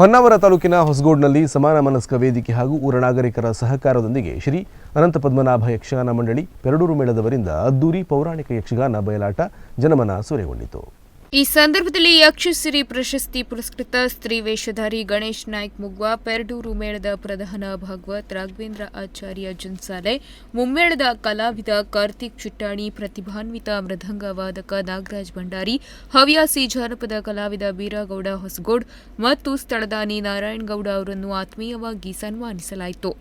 ಹೊನ್ನಾವರ ತಾಲೂಕಿನ ಹೊಸಗೋಡ್ನಲ್ಲಿ ಸಮಾನ ಮನಸ್ಕ ವೇದಿಕೆ ಹಾಗೂ ಊರ ನಾಗರಿಕರ ಸಹಕಾರದೊಂದಿಗೆ ಶ್ರೀ ಅನಂತ ಪದ್ಮನಾಭ ಯಕ್ಷಗಾನ ಮಂಡಳಿ, ಪೆರಡೂರು ಮೇಳದವರಿಂದ ಅದ್ದೂರಿ ಪೌರಾಣಿಕ ಯಕ್ಷಗಾನ ಬಯಲಾಟ, ಜನಮನ ಸೂರೆಗೊಂಡಿತು. ಈ ಸಂದರ್ಭದಲ್ಲಿ ಯಕ್ಷಸಿರಿ ಪ್ರಶಸ್ತಿ ಪುರಸ್ಕೃತ ಸ್ತ್ರೀ ವೇಷಧಾರಿ ಗಣೇಶ್ ನಾಯ್ಕ್ ಮುಗ್ವಾ ಪೆರಡೂರು ಮೇಳದ ಪ್ರಧಾನ ಭಾಗವತ್ ರಾಘವೇಂದ್ರ ಆಚಾರ್ಯ ಜುನ್ಸಾಲೆ, ಮುಮ್ಮೇಳದ ಕಲಾವಿದ ಕಾರ್ತಿಕ್ ಚಿಟ್ಟಾಣಿ, ಪ್ರತಿಭಾನ್ವಿತ ಮೃದಂಗ ವಾದಕ ನಾಗರಾಜ್ ಭಂಡಾರಿ, ಹವ್ಯಾಸಿ ಜಾನಪದ ಕಲಾವಿದ ಬೀರಾಗೌಡ ಹೊಸಗೋಡ್ ಮತ್ತು ಸ್ಥಳದಾನಿ ನಾರಾಯಣಗೌಡ ಅವರನ್ನು ಆತ್ಮೀಯವಾಗಿ ಸನ್ಮಾನಿಸಲಾಯಿತು.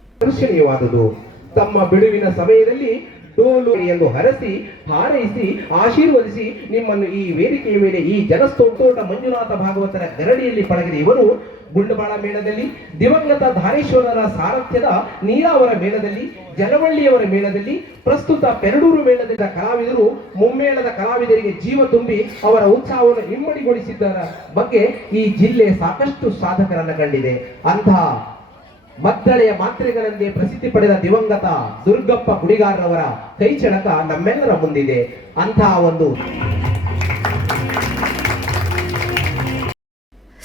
ತಮ್ಮ ಬಿಡುವಿನ ಸಮಯದಲ್ಲಿ ಡೋಲು ಎಂದು ಹರಸಿ, ಹಾರೈಸಿ, ಆಶೀರ್ವದಿಸಿ ನಿಮ್ಮನ್ನು ಈ ವೇದಿಕೆಯ ಮೇಲೆ ಈ ಜನಸ್ತೋಟ ಮಂಜುನಾಥ ಭಾಗವತರ ಗರಡಿಯಲ್ಲಿ ಪಳಗಿದ ಇವರು ಗುಂಡಬಾಳ ಮೇಳದಲ್ಲಿ, ದಿವಂಗತ ಧಾರೇಶ್ವರರ ಸಾರಥ್ಯದ ನೀರಾವರ ಮೇಳದಲ್ಲಿ ಜಲವಳ್ಳಿಯವರ ಮೇಳದಲ್ಲಿ, ಪ್ರಸ್ತುತ ಪೆರಡೂರು ಮೇಳದಿಂದ ಕಲಾವಿದರು ಮುಮ್ಮೇಳದ ಕಲಾವಿದರಿಗೆ ಜೀವ ತುಂಬಿ ಅವರ ಉತ್ಸಾಹವನ್ನು ಇಮ್ಮಡಿಗೊಳಿಸಿದ್ದರ ಬಗ್ಗೆ ಈ ಜಿಲ್ಲೆ ಸಾಕಷ್ಟು ಸಾಧಕರನ್ನು ಕಂಡಿದೆ. ಅಂತಹ ಮದ್ದಳೆಯ ಮಾತ್ರೆಗಳಂತೆ ಪ್ರಸಿದ್ಧಿ ಪಡೆದ ದಿವಂಗತ ದುರ್ಗಪ್ಪ ಗುಡಿಗಾರರವರ ಕೈಚಳಕ ನಮ್ಮೆಲ್ಲರ ಮುಂದಿದೆ. ಅಂತಹ ಒಂದು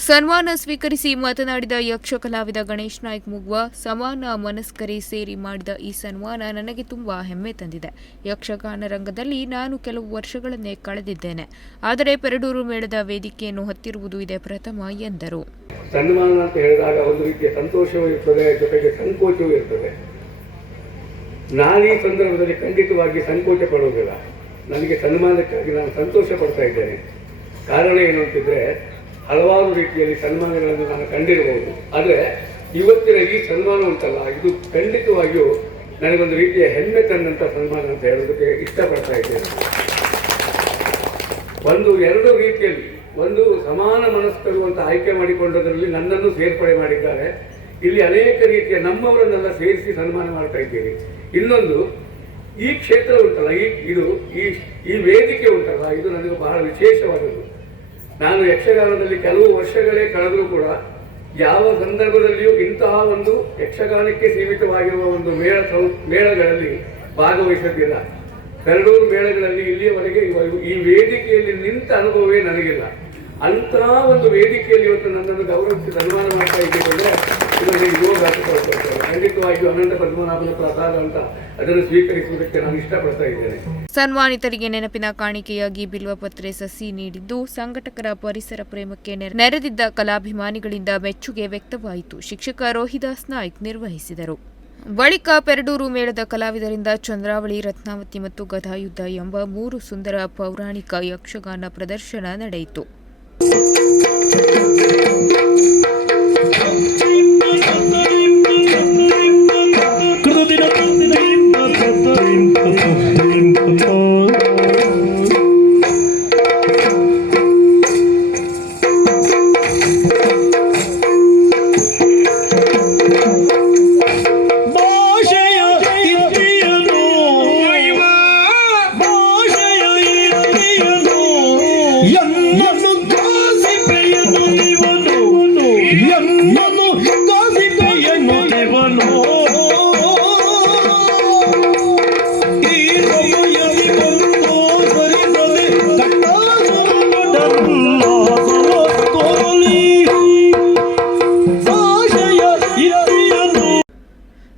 ಸನ್ಮಾನ ಸ್ವೀಕರಿಸಿ ಮಾತನಾಡಿದ ಯಕ್ಷ ಕಲಾವಿದ ಗಣೇಶ್ ನಾಯ್ಕ್ ಮುಗ್ವ ಸಮಾನ ಮನಸ್ಕರೇ ಸೇರಿ ಮಾಡಿದ ಈ ಸನ್ಮಾನ ನನಗೆ ತುಂಬಾ ಹೆಮ್ಮೆ ತಂದಿದೆ. ಯಕ್ಷಗಾನ ರಂಗದಲ್ಲಿ ನಾನು ಕೆಲವು ವರ್ಷಗಳನ್ನೇ ಕಳೆದಿದ್ದೇನೆ. ಆದರೆ ಪೆರಡೂರು ಮೇಳದ ವೇದಿಕೆಯನ್ನು ಹತ್ತಿರುವುದು ಇದೇ ಪ್ರಥಮ ಎಂದರು. ಸನ್ಮಾನ ಅಂತ ಹೇಳಿದಾಗ ಒಂದು ರೀತಿಯ ಸಂತೋಷವೂ ಇರ್ತದೆ, ಜೊತೆಗೆ ಸಂಕೋಚವೂ ಇರ್ತದೆ. ನಾನು ಈ ಸಂದರ್ಭದಲ್ಲಿ ಖಂಡಿತವಾಗಿ ಸಂಕೋಚ ಪಡುವುದಿಲ್ಲ. ನನಗೆ ಸನ್ಮಾನಕ್ಕಾಗಿ ನಾನು ಸಂತೋಷ ಪಡ್ತಾ ಇದ್ದೇನೆ. ಕಾರಣ ಏನು ಅಂತಿದ್ರೆ ಹಲವಾರು ರೀತಿಯಲ್ಲಿ ಸನ್ಮಾನಗಳನ್ನು ನಾನು ಕಂಡಿರಬಹುದು. ಆದರೆ ಇವತ್ತಿನ ಈ ಸನ್ಮಾನ ಉಂಟಲ್ಲ, ಇದು ಖಂಡಿತವಾಗಿಯೂ ನನಗೊಂದು ರೀತಿಯ ಹೆಮ್ಮೆ ತಂದಂಥ ಸನ್ಮಾನ ಅಂತ ಹೇಳೋದಕ್ಕೆ ಇಷ್ಟಪಡ್ತಾ ಇದ್ದೇನೆ. ಒಂದು, ಎರಡು ರೀತಿಯಲ್ಲಿ ಒಂದು ಸಮಾನ ಮನಸ್ಕರು ಅಂತ ಆಯ್ಕೆ ಮಾಡಿಕೊಂಡದರಲ್ಲಿ ನನ್ನನ್ನು ಸೇರ್ಪಡೆ ಮಾಡಿದ್ದಾರೆ. ಇಲ್ಲಿ ಅನೇಕ ರೀತಿಯ ನಮ್ಮವರನ್ನೆಲ್ಲ ಸೇರಿಸಿ ಸನ್ಮಾನ ಮಾಡ್ತಾ ಇದ್ದೀರಿ ಇನ್ನೊಂದು, ಈ ಕ್ಷೇತ್ರ ಉಂಟಲ್ಲ, ಈ, ಇದು ಈ ಈ ವೇದಿಕೆ ಉಂಟಲ್ಲ, ಇದು ನನಗೆ ಬಹಳ ವಿಶೇಷವಾದದ್ದು. ನಾನು ಯಕ್ಷಗಾನದಲ್ಲಿ ಕೆಲವು ವರ್ಷಗಳೇ ಕಳೆದರೂ ಕೂಡ ಯಾವ ಸಂದರ್ಭದಲ್ಲಿಯೂ ಇಂತಹ ಒಂದು ಯಕ್ಷಗಾನಕ್ಕೆ ಸೀಮಿತವಾಗಿರುವ ಒಂದು ಮೇಳ ಮೇಳಗಳಲ್ಲಿ ಭಾಗವಹಿಸೋದಿಲ್ಲ. ಕರಡೂರು ಮೇಳಗಳಲ್ಲಿ ಇಲ್ಲಿಯವರೆಗೆ ಈ ವೇದಿಕೆಯಲ್ಲಿ ನಿಂತ ಅನುಭವವೇ ನನಗಿಲ್ಲ. ಅಂತಹ ಒಂದು ವೇದಿಕೆಯಲ್ಲಿ ಇವತ್ತು ನನ್ನನ್ನು ಗೌರವಿಸಿ ಸನ್ಮಾನ ಮಾಡ್ತಾ ಇದ್ದೀವಿ ಅಂದ್ರೆ ಇದು ನನಗೆ ಯೋಗ ಖಂಡಿತವಾಗಿಯೂ ಅನಂತ ಪದ್ಮನಾಭನ ಪ್ರಸಾದ ಅಂತ ಅದನ್ನು ಸ್ವೀಕರಿಸುವುದಕ್ಕೆ ನಾನು ಇಷ್ಟಪಡ್ತಾ ಇದ್ದೇನೆ. ಸನ್ಮಾನಿತರಿಗೆ ನೆನಪಿನ ಕಾಣಿಕೆಯಾಗಿ ಬಿಲ್ವಪತ್ರೆ ಸಸಿ ನೀಡಿದ್ದು ಸಂಘಟಕರ ಪರಿಸರ ಪ್ರೇಮಕ್ಕೆ ನೆರೆ- ನೆರೆದಿದ್ದ ಕಲಾಭಿಮಾನಿಗಳಿಂದ ಮೆಚ್ಚುಗೆ ವ್ಯಕ್ತವಾಯಿತು. ಶಿಕ್ಷಕ ರೋಹಿದಾಸ್ ನಾಯ್ಕ್ ನಿರ್ವಹಿಸಿದರು. ಬಳಿಕ ಪೆರಡೂರು ಮೇಳದ ಕಲಾವಿದರಿಂದ ಚಂದ್ರಾವಳಿ, ರತ್ನಾವತಿ ಮತ್ತು ಗದಾಯುದ್ಧ ಎಂಬ ಮೂರು ಸುಂದರ ಪೌರಾಣಿಕ ಯಕ್ಷಗಾನ ಪ್ರದರ್ಶನ ನಡೆಯಿತು.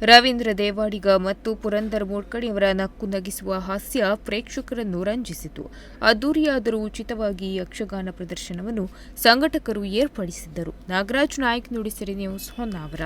ರವೀಂದ್ರ ದೇವಾಡಿಗ ಮತ್ತು ಪುರಂದರ್ ಮೋಡ್ಕಡಿಯವರ ನಕ್ಕು ನಗಿಸುವ ಹಾಸ್ಯ ಪ್ರೇಕ್ಷಕರನ್ನು ರಂಜಿಸಿತು. ಅದ್ದೂರಿಯಾದರೂ ಉಚಿತವಾಗಿ ಯಕ್ಷಗಾನ ಪ್ರದರ್ಶನವನ್ನು ಸಂಘಟಕರು ಏರ್ಪಡಿಸಿದ್ದರು. ನಾಗರಾಜ್ ನಾಯ್ಕ್ ನುಡಿಸಿರಿ ನ್ಯೂಸ್ ಹೊನ್ನಾವರ.